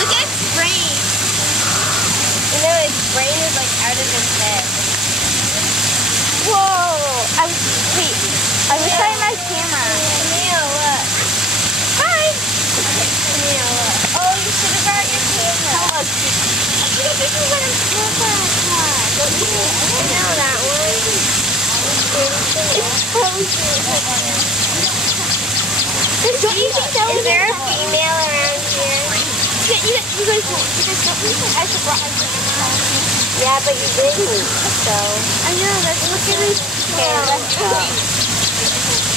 Look at its brain. You know, its brain is like out of its head. Whoa! I was trying my camera. Neil, look. Hi. Neil, look. Oh, you should have brought your camera. This is what I'm supposed to I know that one. It's frozen. Is there a female around here? You guys don't. I should brought my camera. Yeah, but you didn't, so. I know, let's look at this. Okay, let's go.